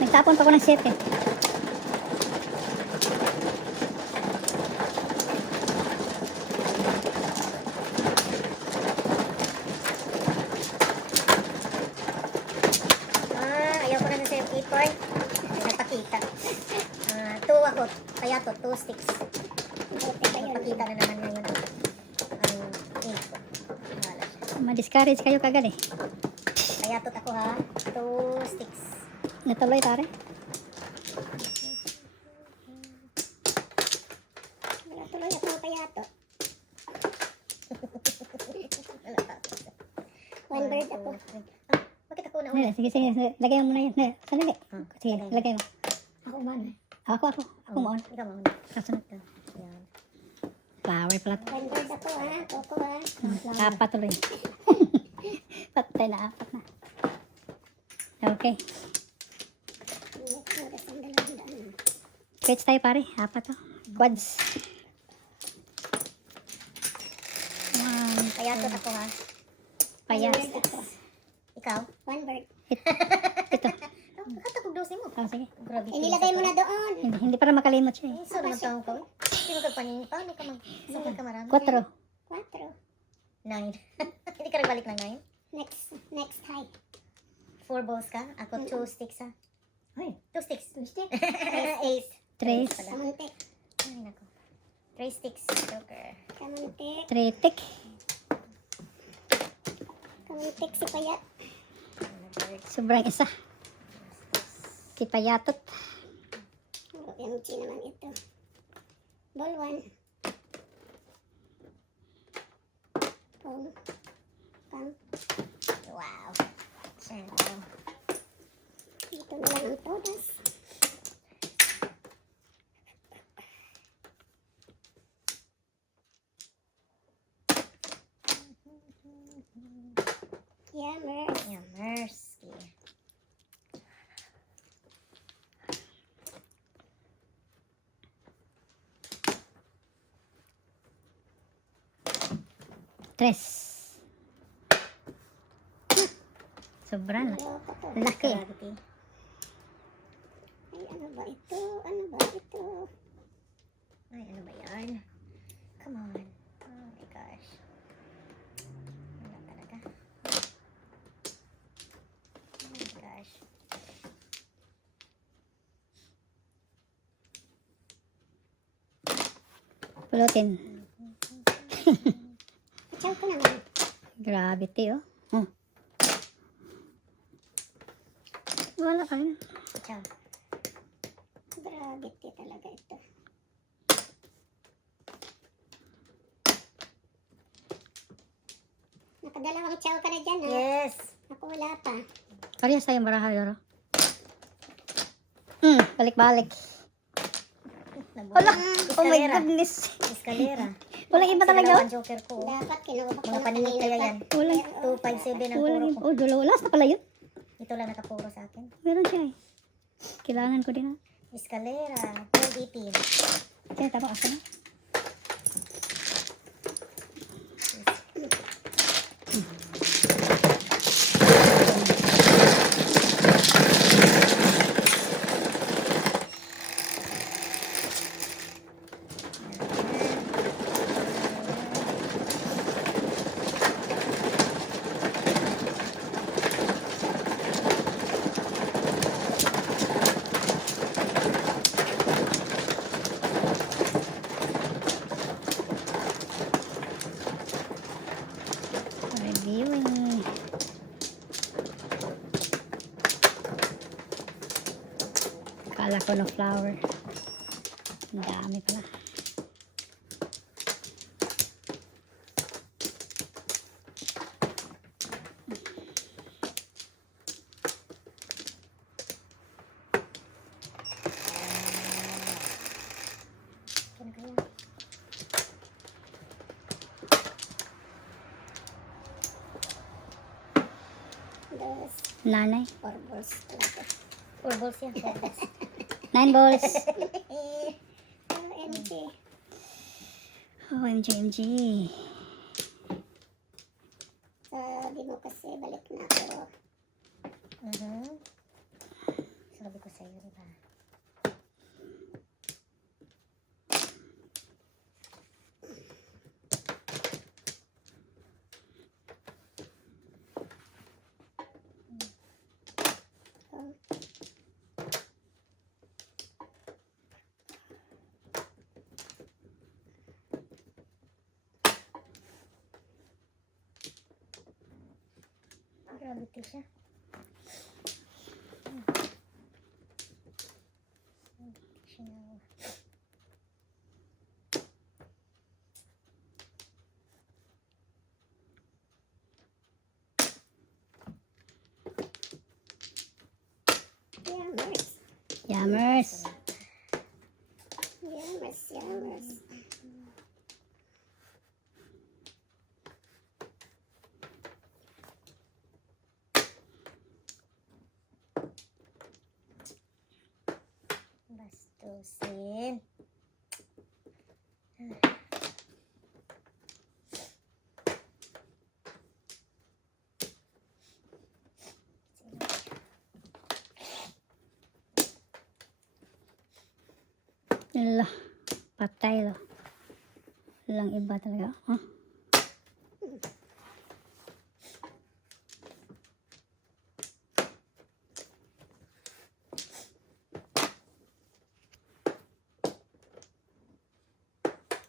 Nagtapon pa ko ng 7. Ayaw ko na ng 7 8 boy. Nagpakita. 2 ako. Kaya to, 2 sticks. Nagpakita na naman ngayon ang 8. Wala siya. Ma-discourage kayo kagad eh. Kaya to ako ha. 2 sticks. Natuloy tare. Wala tuloy ako kaya to. One bird ako. Bakit ako na una? Sige, lagay mo muna yan. Sandali. Sige, lagay mo. Ako man. Ako. Ako mo. Ikaw mo. Kasunod ka. Yan. Flower plat. One bird ako ha. Koko ha. 4 tuloy. Patay na 4 na. Okay. Quits tayo pare. 4 to. Quads. Kaya to ako ha. Payas. Ikaw? One bird. Ito. Nakatapog dose mo. Oh, sige. Grabe. Inilagay mo na doon. Hindi para makalimot siya eh. Saan naman taong ko? Sino ka paningin? Paano ka mag-sakit ka marami? 4. 9. Hindi ka nagbalik ng 9? Next height. 4 balls ka? Ako 2 sticks ha? Ay, 2 sticks. 2 sticks. 8. 3. Kamuntik. Ay nako. 3 sticks. Joker. Kamuntik. 3 tick. Kamuntik si Payat. Sobrang isa. Kipayatot. OMG naman ito. Ball 1. Pong. Pang. Wow. Sino? Ito na lang ang todas. Yummers. Yeah, mercy. Tres. Sobrang Ayoko to. laki. Gravity. Ay, ano ba ito? Ano ba ito? Ay, ano ba yan? Come on. Oh my gosh. Wala talaga. Oh my gosh. Pulutin. Pachaw ko naman. Gravity oh. Oh. Wala ka rin. Ciao. Gravity talaga ito. Nakadalawang chow ka na dyan, ha? Yes. Ako wala pa. Parehas tayong baraha, Yoro. Balik-balik. Wala. Oh my goodness. Escalera. Walang iba talaga. Dalawang joker ko. Dapat kinuha ko Mga na paningit kaya yan. Walang, 257 ang walang puro iba. ko. Oh, dalawa. Last na pala yun. Ito lang nakapuro sa akin. Meron siya eh. Kailangan ko din ha. Escalera. 1218. Kaya tama ako na. Reviewing. Akala ko no flower. Ang dami pala. Ano kaya? Dos, Nanay. 4 balls. Wala ko. 4 balls yan. 4 balls. 9 balls. OMG. OMG, MG. Sabi mo kasi balik na ako. Sabi ko sa'yo, diba? Oh, Grabe ito siya. Siya na. yummers. Yummers. Yummers, yummers. Bastusin. Ala, patay lo. Walang iba talaga. Huh?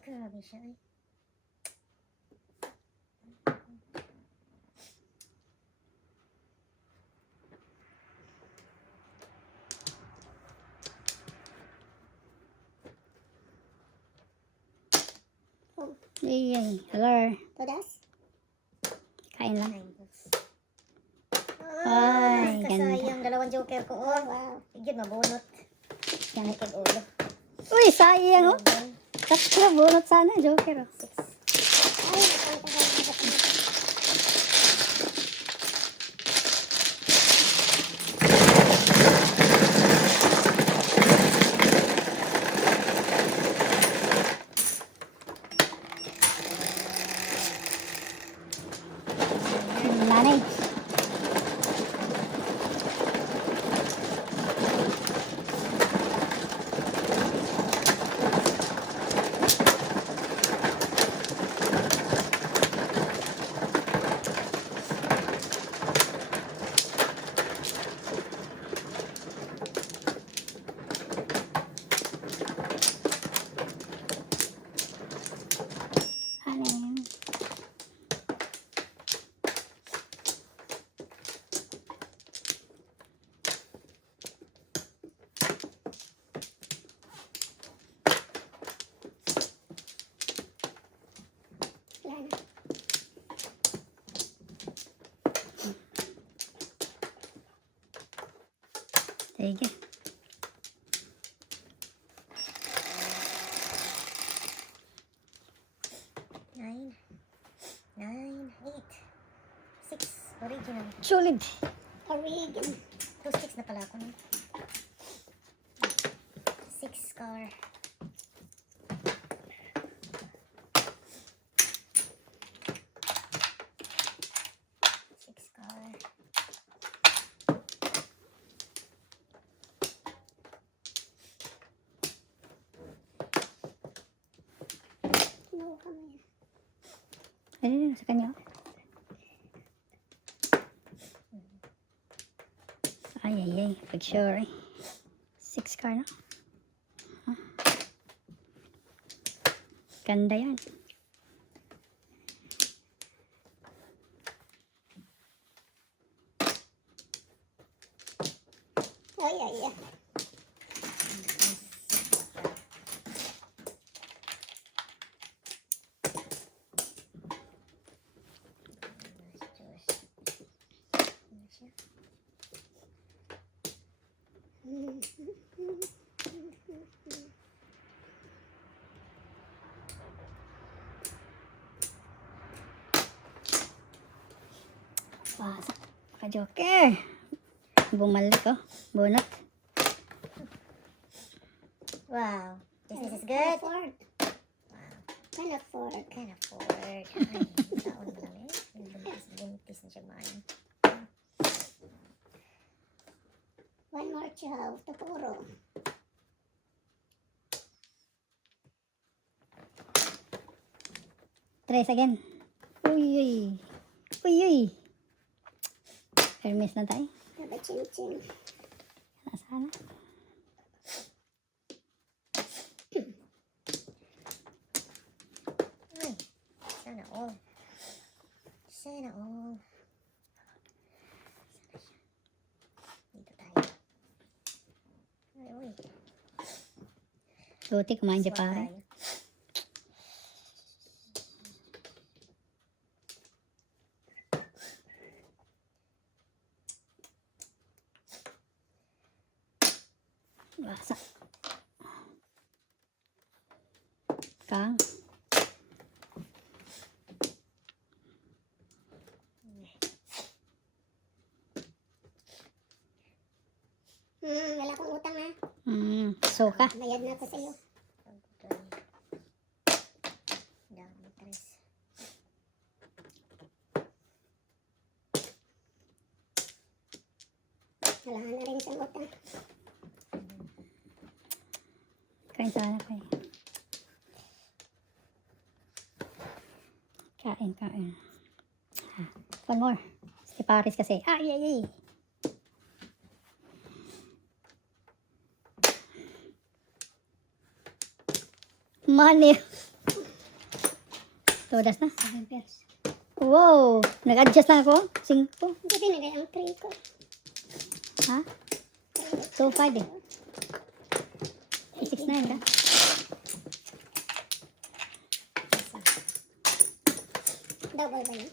Grabe siya eh. Oh, Ay, hello. todas? Kain lang. Ay, Ay, kasayang dalawang joker ko. Oh, Oh, wow. higit mabunot. Yan. Ay, kag-ulo. Uy, sayang oh. Sakto, bunot sana. Joker oh. Ay, ang tagal na kasi. Manage. Ano yun? Wala na. Sige. Nine, 8, 6, original. Solid. Oregon. 2 sticks na pala ako. 6 car. Six car. Kinuha mo yan. Ayun, sa kanya. Ay, ay, ay. Pag sure eh. 6 car na. Huh? Ganda yan. Ay, ay, ay. Pasok. Ka-joker. Bumalik oh. Bunot. Wow. This is Can good. afford. Can afford. Can afford. Ay, taon mo lang eh. Buntis na siya man. One more chow. Tupuro. Trace again. Uy, uy. Uy, uy. Hermes na tayo. Taba ching-ching. Nasaan na? Ay, sana all. Sana all. Dito tayo. Ay, uy. Tuti, kumain dyan Swap pare. tayo. Basa. Kang. Wala akong utang ha. Suka. Bayad na ako sa iyo. Dami, tres. Wala na rin sa utang. Kain sana ko eh. Kain, kain. Ha, one more. Si Paris kasi. Ay, ay, ay. Money. Todas na. 7 pairs. Wow. Nag-adjust lang ako. 5. Hindi binigay ang 3 ko. Ha? 2, 5 eh. 6, 9 ka? Double ba yun?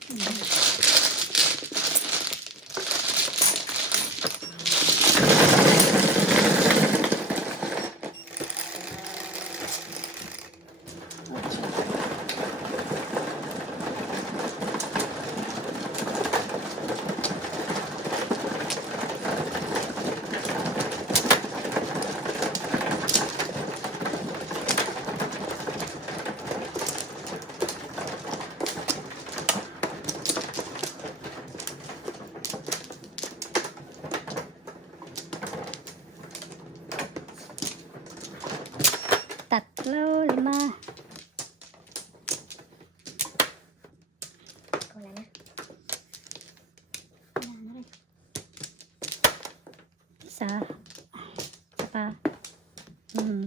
Tatlo, 5. Wala na. Wala na rin. Isa. Isa pa.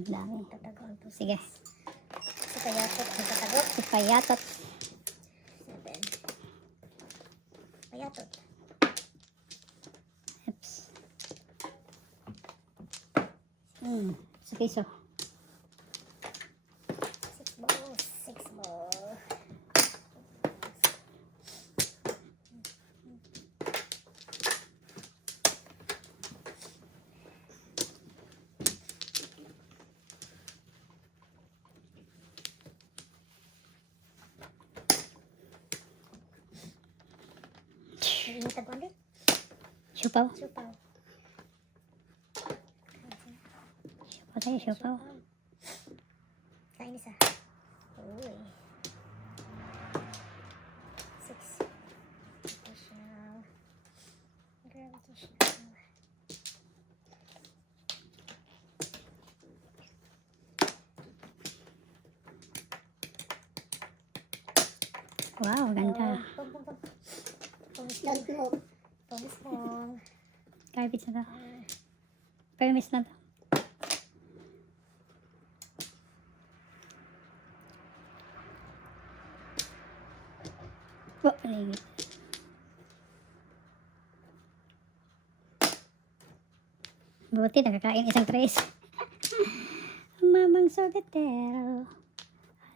Dami. Tatagoan to. Sige. Si Payatot ang tatagot. Si Payatot. 7. Payatot. Oops. Sa piso. 6 balls. 6 balls. Init ang konti. Siupaw. Supaw. Siupaw tayo, siupaw. Kain isa. Uy. 6. Additional. Gravitational. Wow, ganda. Pong, pong, pong. Don't move. Pong. Garbage na to. Permis na to. Oh, aligid. Buti nakakain isang trace. Mamang sorbetero.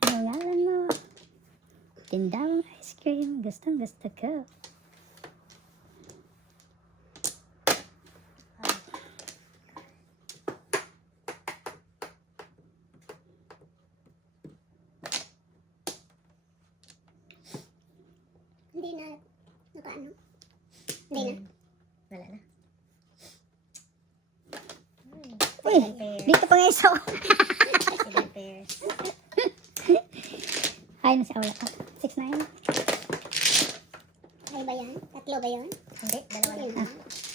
Ano ngalan mo? Tindang ice cream. Gustong gusto ko. Hindi na. Nakaano? Hindi na. Wala na. Uy, dito pa nga isa. Seven pairs. Ay, nasa awala ka. 6-9. Ay ba yan? Tatlo ba yan? Hindi, dalawa lang. Ayun.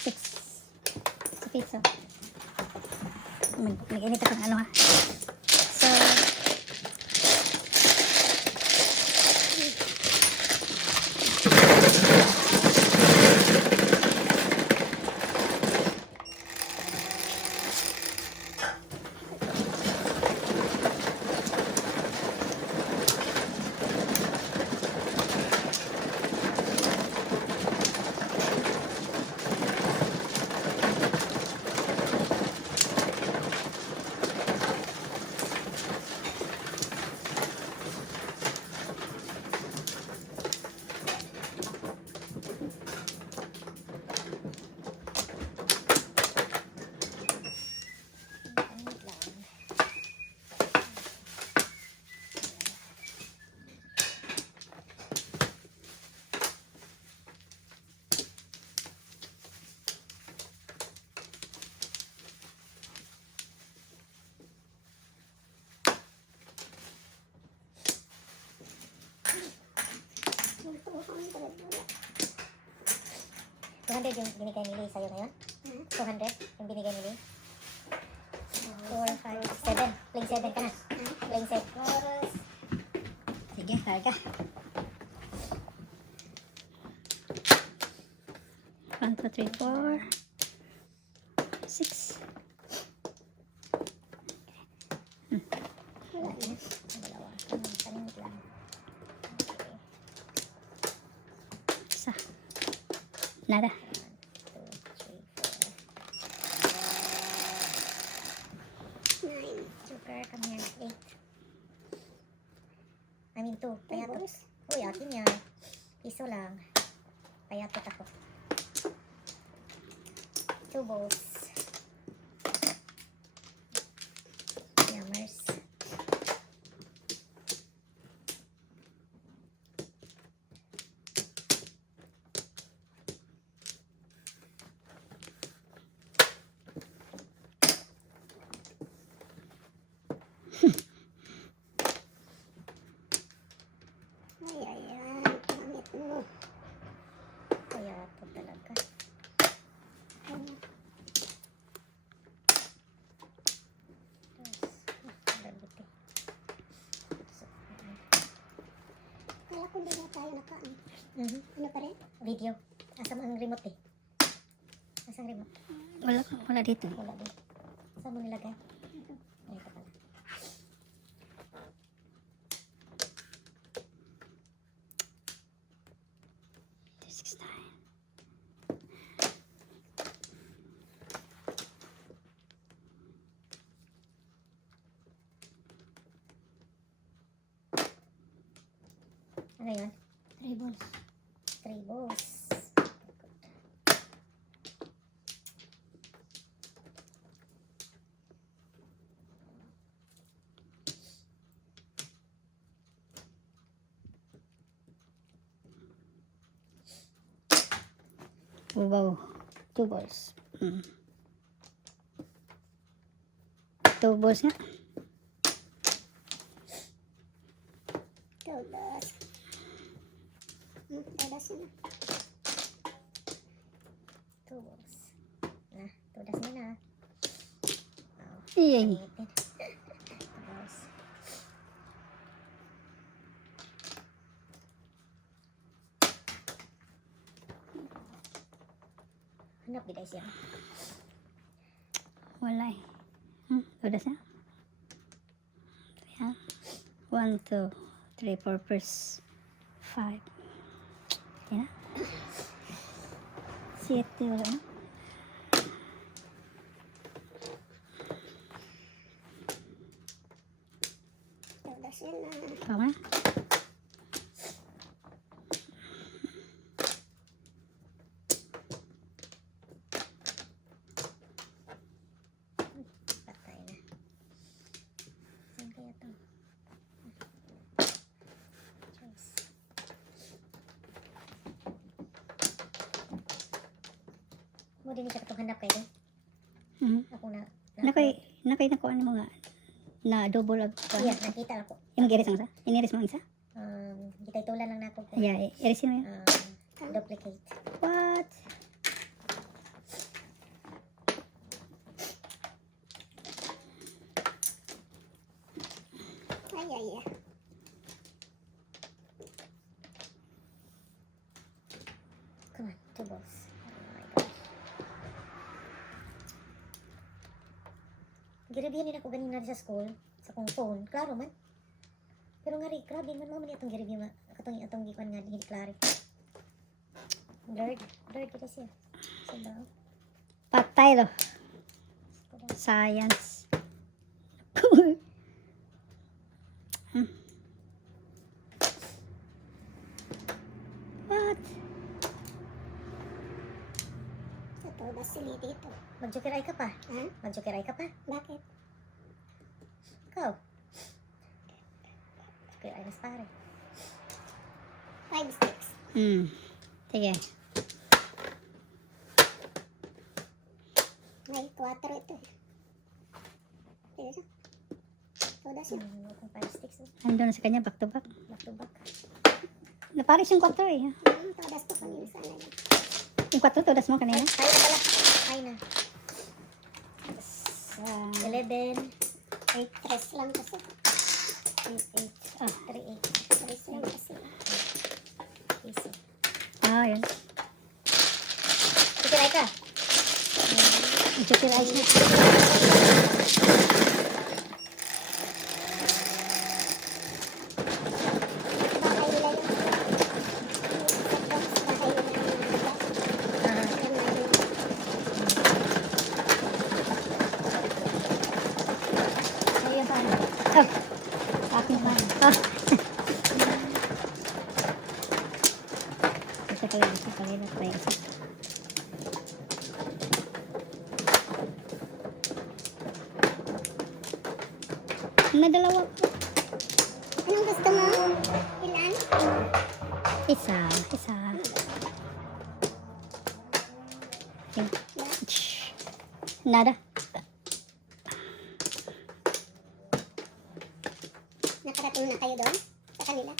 6. piso. Mag-init ako ng ano ha. So, Wait lang. Yung 200 wala. 200 yung binigay ni Lee sa'yo ngayon? 200 yung binigay ni Lee? 4, 5, 7. Playing 7 ka na. Playing 7. sige, karga. 1, 2, 3, 4, 6. Wala na. Dalawa. Tanimit lang. Okay. Isa. Nada. 1, 2, 3, 4. 9. Joker, come here. 8. I mean 2. Payatot. Balls. Uy, akin yan. Piso lang. Payatot ako. 2 balls. Yummers. Ay, ay, ay. Pangit mo. Payatot talaga. Ay, Labuti. So, kala ko hindi na tayo nakaano. mhm. Ano pa rin? Video. Asa mo ang remote eh? Asa ang remote? Wala dito. Wala din. Saan mo nilagay? Ito pala. Six, nine. Ano yun? 3 balls. 3 balls. Wow. 2 balls. 2 balls nga. Todas. Todas na. 2 balls. Na, tudas mo na. Wow. Iyay. Panitin. 2 balls. Hanap di siya. Wala eh. Tudas na. Ayan. 1, 2, 3, 4, 5. Yan na. 7, wala na. Todas yan na. Tama na. Patay na. Saan kaya to? Choice. Mo din siya katong hanap kayo. Ako na. Nakay nakuha mo nga na double ag Iya, nakita ako. yung mag-iris ang isa? Iniris mo ang isa? Gitay tulan lang na ako. Yeah, irisin mo yun. Duplicate. What? 2 balls. Oh my gosh. Gireview nila ko ganina sa school. Sa kong phone. Klaro man. Pero nga rin, grabe man mo itong gireview nga. Atong gikuan nga, hindi klaro. Blurred kita siya. So daw. Patay lo. Science. What? Sa todas sili dito. Magjokiray ka pa? Ha? Magjokiray ka pa? Bakit? Ikaw? Jokiray nas pare. 5 sticks. Sige. May 4 ito eh. Pwede na. Todas yun. Kung 5 sticks. Andun na sa kanya, back to back. Back to back. Naparis yung 4 eh. Todas to kanina sana yun. Yung 4, todas mo kanina. Ay na pala. Ay na. Sa 11. 8 tres lang kasi. 8. 3, 8. Tres lang kasi. Piso. yun. Jokiray ka? Joker ice na. Bahay nila yun. Bahay nila yun. Ayun pa. Oh. Akin pa. Oh. Isa pala. Try. Nadalawa ko. Anong gusto mo? Ilan? Isa. Okay. Shh. Nada. Nakarating na kayo doon? Sa kanila?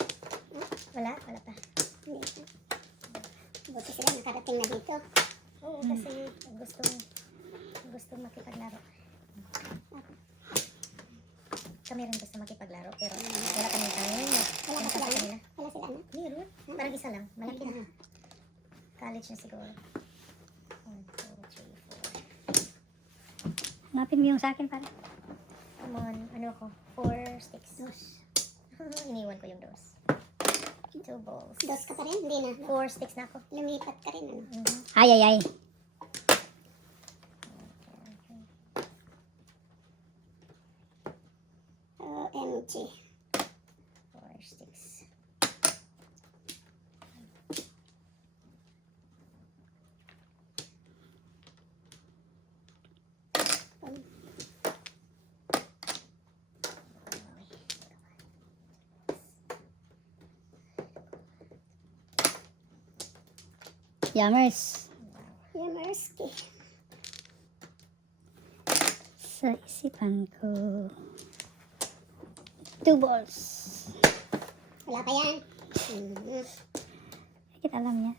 Wala pa. Hindi pa. Buti sila nakarating na dito. Oo, kasi gusto makipaglaro. Kami rin gusto makipaglaro, pero wala kami time. Wala Ano ka sila pa na? kanila? Wala sila na? Meron. Parang isa lang. Malaki na. College na siguro. 1, 2, 3, 4. Hanapin mo yung sa akin pare. Come on. Ano ako? 4 sticks. Iniwan ko yung dos. 2 balls. Dos ka pa rin? Hindi na. 4 sticks na ako. Lumipat ka rin. Ano? Ay. OMG. 4 sticks. Yummers. Yamerski. Sa isipan ko. 2 balls. Wala pa yan. Bakit alam niya?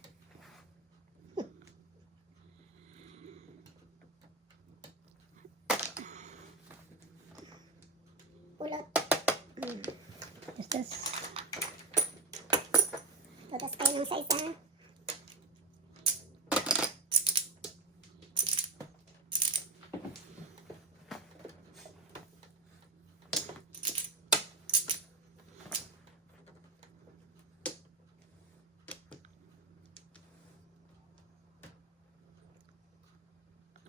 Pulot. Just. Todas kayo ng sa isa.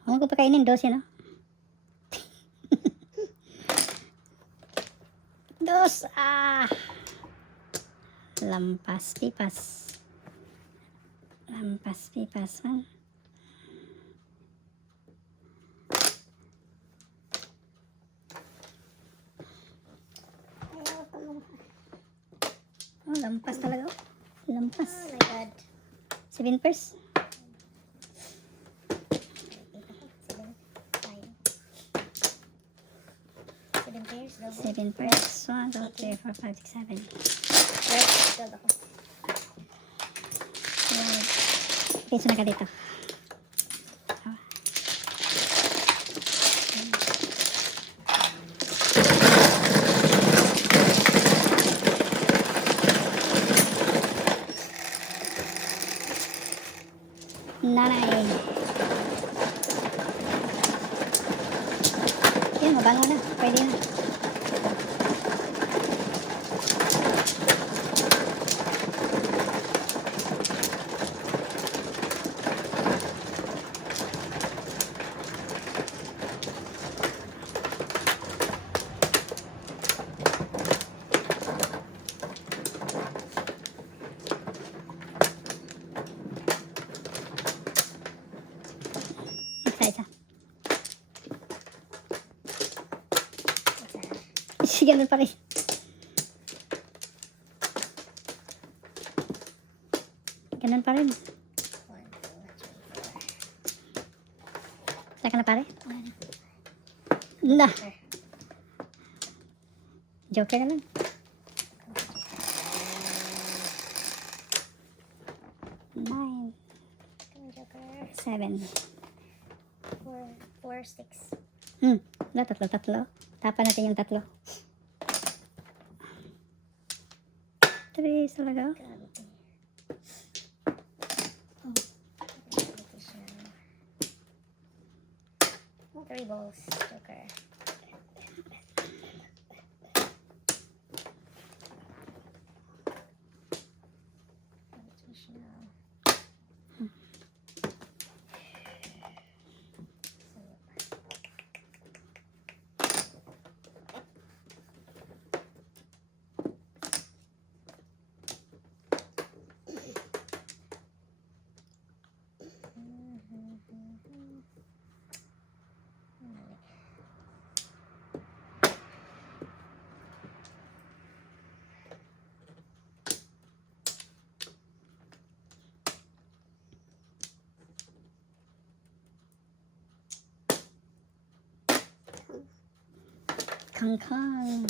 Ano ko pakainin? 12, no? 2. Lampas pipas. Man. Ayaw ko mo. Oh, lampas talaga. Lampas. Oh my God. 7 pairs. 7 pairs. 7 pairs. 1, 2, 3, 4, 5, 6, 7. Right. Ako. Piso na ka dito. Nanay. Yan, mabango na. Pwede na. Isa-isa. Ganun pa rin. Ganun pa rin. 1, 2, 3, 4. Saka na pare? Na. Joker na lang. 9, Joker. 7. 4, 6. Tatlo. Tapan natin yung tatlo. 3 talaga. Grabe. Oh. 3 balls. Joker. Additional. Kangkang.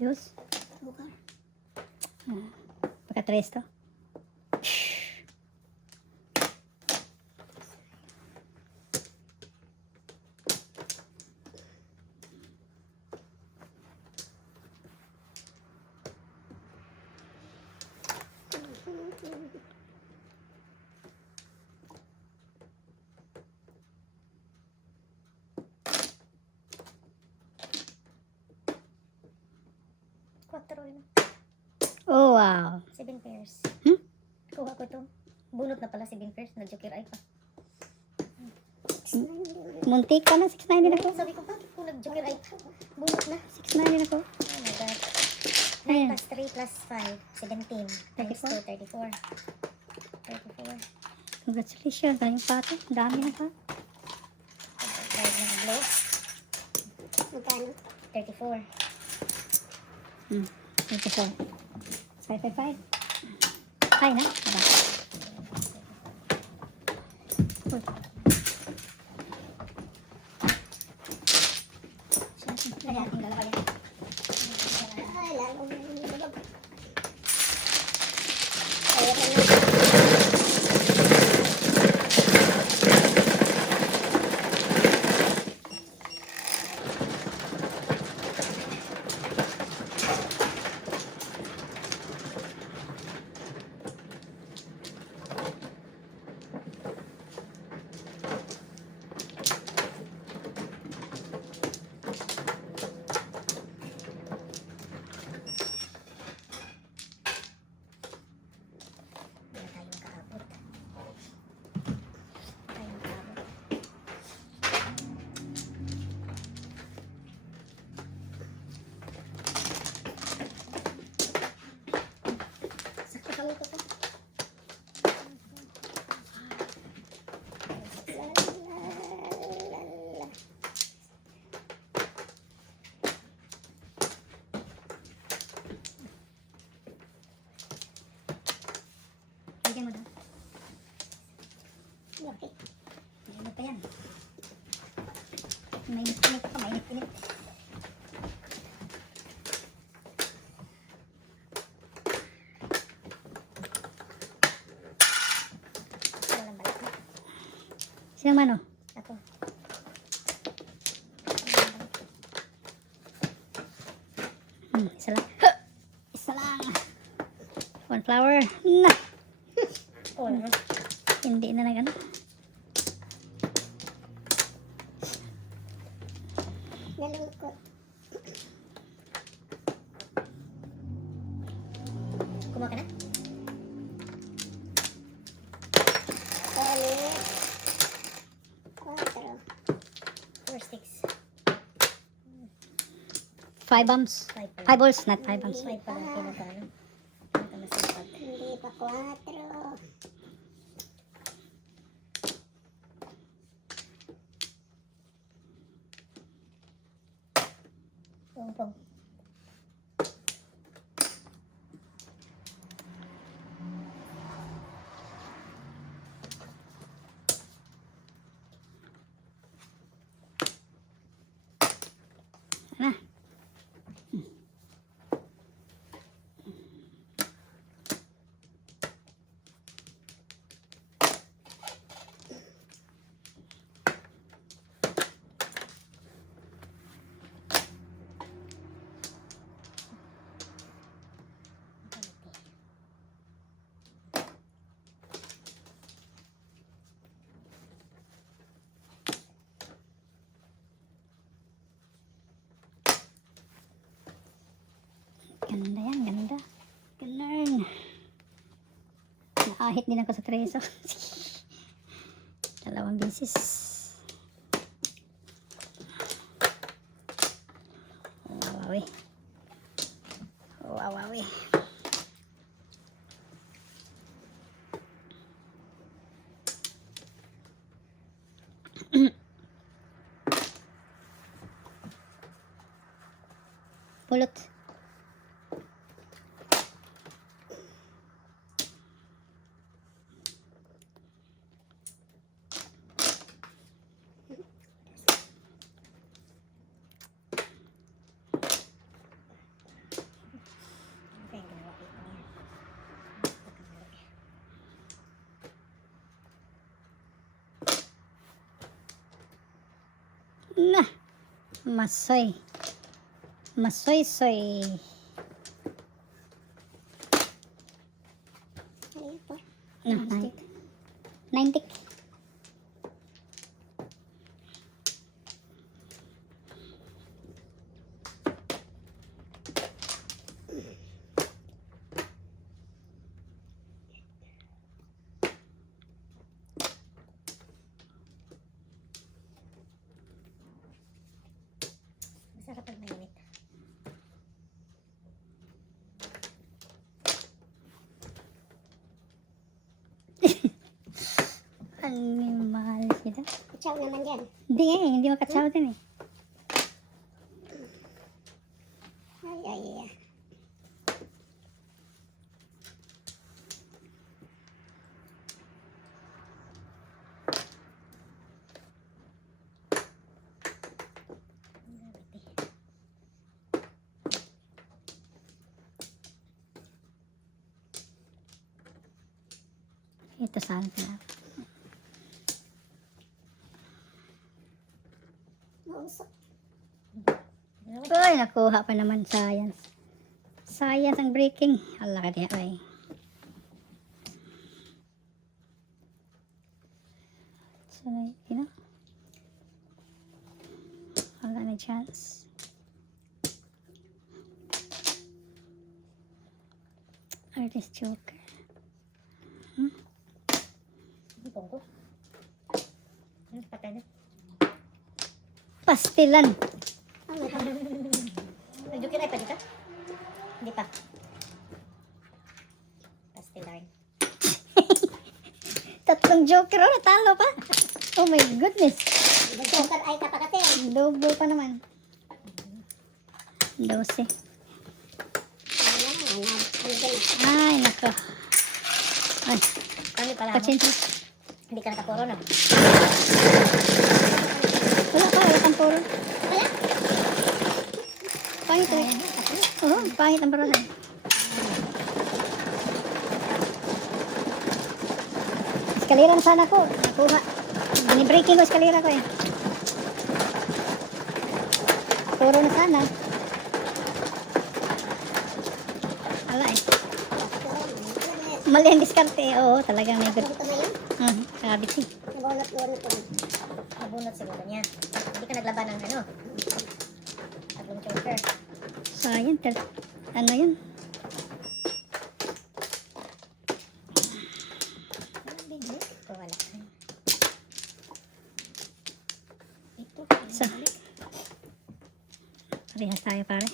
Dos. Buka. Baka 3 to. Quattro yun. Oh, wow. 7 pairs. Hmm? Kuha ko to. Bunot na pala 7 pairs. Nag-joker ay pa. Muntik pa na. 6-9 din ako. Sabi ko, bakit kung nag-joker ay bunot na? 6-9 din ako. Oh my God. Ayan. 9 plus 3 plus 5. 17. Times 2, 34. 34. Congratulations. Ganyan pa ito. Ang dami na pa. Drive ng blow. Magkano? 34. 24. 5. Ay na. Diba? Uy. Kaya ating dalawa yan. Ay, lalo mo yung nilabag. Wala tayong kaabot. Tayong kaabot. Sakto kami ito pa. Bigyan mo daw. Okay. Mainit pa yan. Mainit pa. Mainit. Sinang mano? Ako. Isa lang. Isa lang. One flower. Na. Oh, ano? Hindi na nag ano. Nalungkot. Kumuha ka na? Kami. 4. 4 sticks. 5 bombs. 5 pala. 5 balls, not 5 bombs. 5 pala. Pinagkano? Pinagkamasipag. Hindi pa 4. Pong-pong. Na. Ganda yan, ganda. Ganun. Naahit din ako sa treso. 2 beses. Wawawi. Wawawi. Pulot. Okay, ginawa ko niya. Na. Masoy. Masoy-soy. Ano yun po? No, 90. Masarap pag mainit. Animal sila. Kuchaw naman dyan. Hindi eh, hindi makatsaw din eh. Ay, ay, ay. Ito saan na. Mausok. Uy, nakuha pa naman science. Science ang breaking. Ala ka diya, ay. So, you know. Wala na chance. Artist Joker. Hindi ko. Patay na. Pastilan. Ano ito? Nagjukin ay pa dito? Hindi pa. Pastilan. 3 Joker, oh, natalo pa. Oh my goodness. Joker ay ka pa kasi. Double pa naman. 12. Ay, nako. Ay, Kami pala mo. pachinto. Hindi ka nakapuro na. Wala kang puro. Pangit eh. Oo, pangit ang paralan. Eskalera na sana ko. Nakuha. Bini-breaking ko eskalera ko eh. Turo na sana. Ala eh. Mali ang diskarte. Oo, talagang may good. Ito na yun. Kabit eh. Nabunot-bunot ko. Nabunot siguro niya. Hindi ka naglaban ng ano. Tatlong choker. Sayang. Ano yun? Bigli. Ito wala. Ito. Isa. Parehas tayo pare.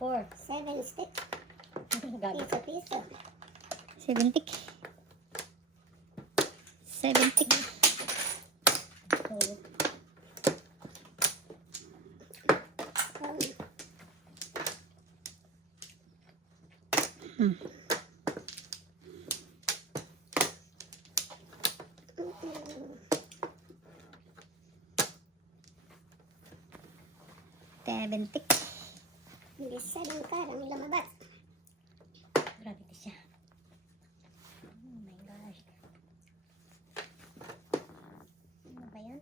Four. 7 sticks. Gabi. Piso. 70. 70. Two. Hmm. Seventy. Bilis 7 card ang lumabas. Grabe ito siya. Oh my gosh. Ano ba yan?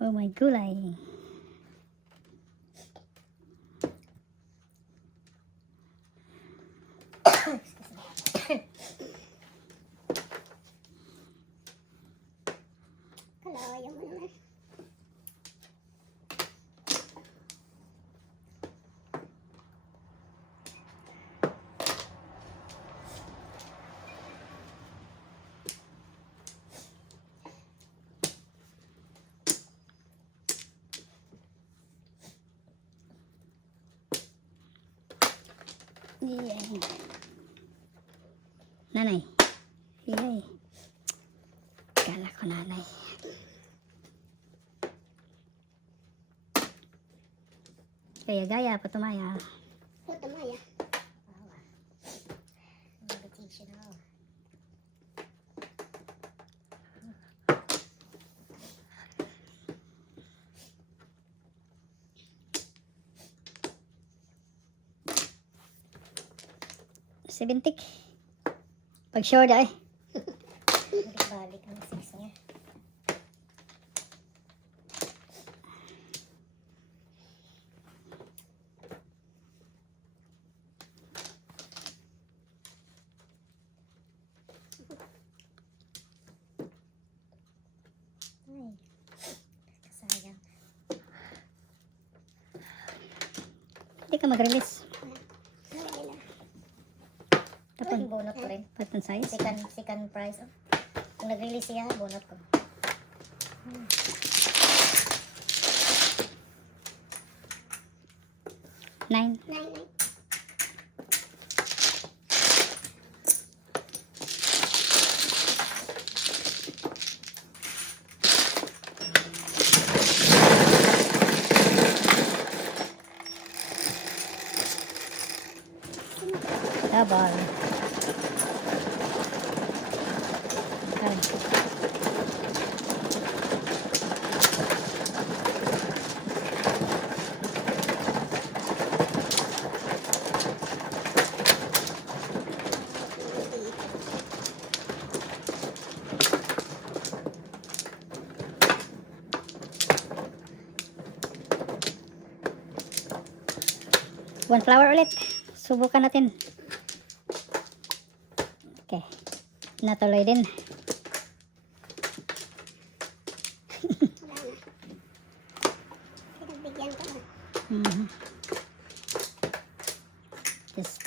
Oh my gulay. Kalawayan mo naman. Yay. Nanay. Yay. Kala ko nanay. Gaya-gaya, patumaya. Ito Maya. Meditation ako. Seventy. Pag sure da eh. Balik ang six niya. Ay, kasayang. Hindi ka mag-release. Nalagay lang. Tapon. Bonot ko rin. Patong size. Second prize. Oh. Kung nag-release siya, bonot ko. Nine. 9. Double. Ay. One flower ulit. Subukan natin. Okay. Natuloy din. Wala na. Pinagbigyan ko na. Mhm. This.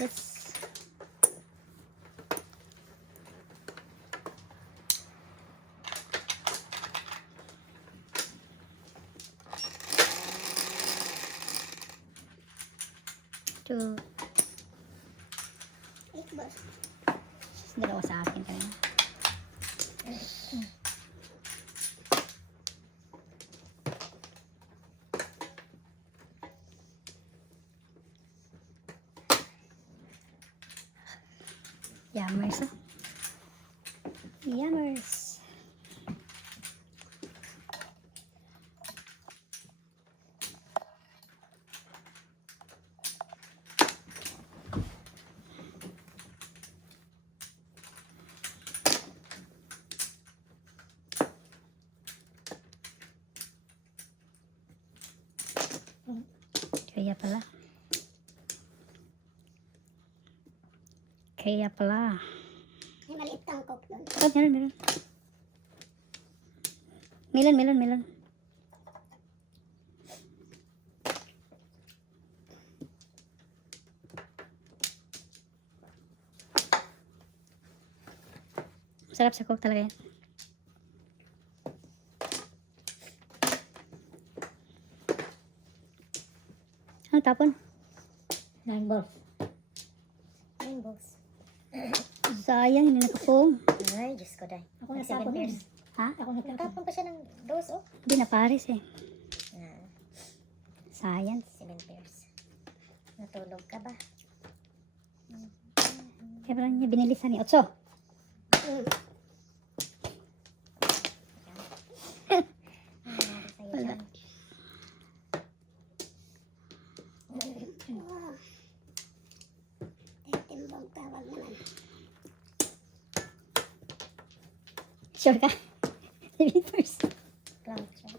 Two. Boss. Dalawa sa akin kanina. Yummers, oh. Yummers. Kaya pala. Kaya pala. May maliit kang coke doon. Oh, meron. Melon. Sarap sa coke talaga yan. Ano tapon? 9 balls. 9 balls. Sayang, hindi nakapong. Ay, Diyos ko dahil. Ako 7 nasapon pairs. Ha? Ako nagtapon. Tapon pa siya ng dos, oh. Hindi na pares eh. Ah, Sayang. 7 pairs. Natulog ka ba? Kaya pala niya binilisan ni Otso. Wala. Timbang tawag naman. Sure ka? 7 first. Clown siya.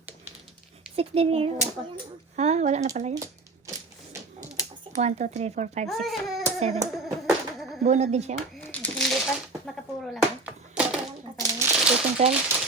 6 din yun. Ako yan, oh. Ha? Wala na pala yan. 1, 2, 3, 4, 5, 6, 7. Bunod din siya. Hindi pa. Makapuro lang, oh. Okay lang. Ang paningin. 13, 12.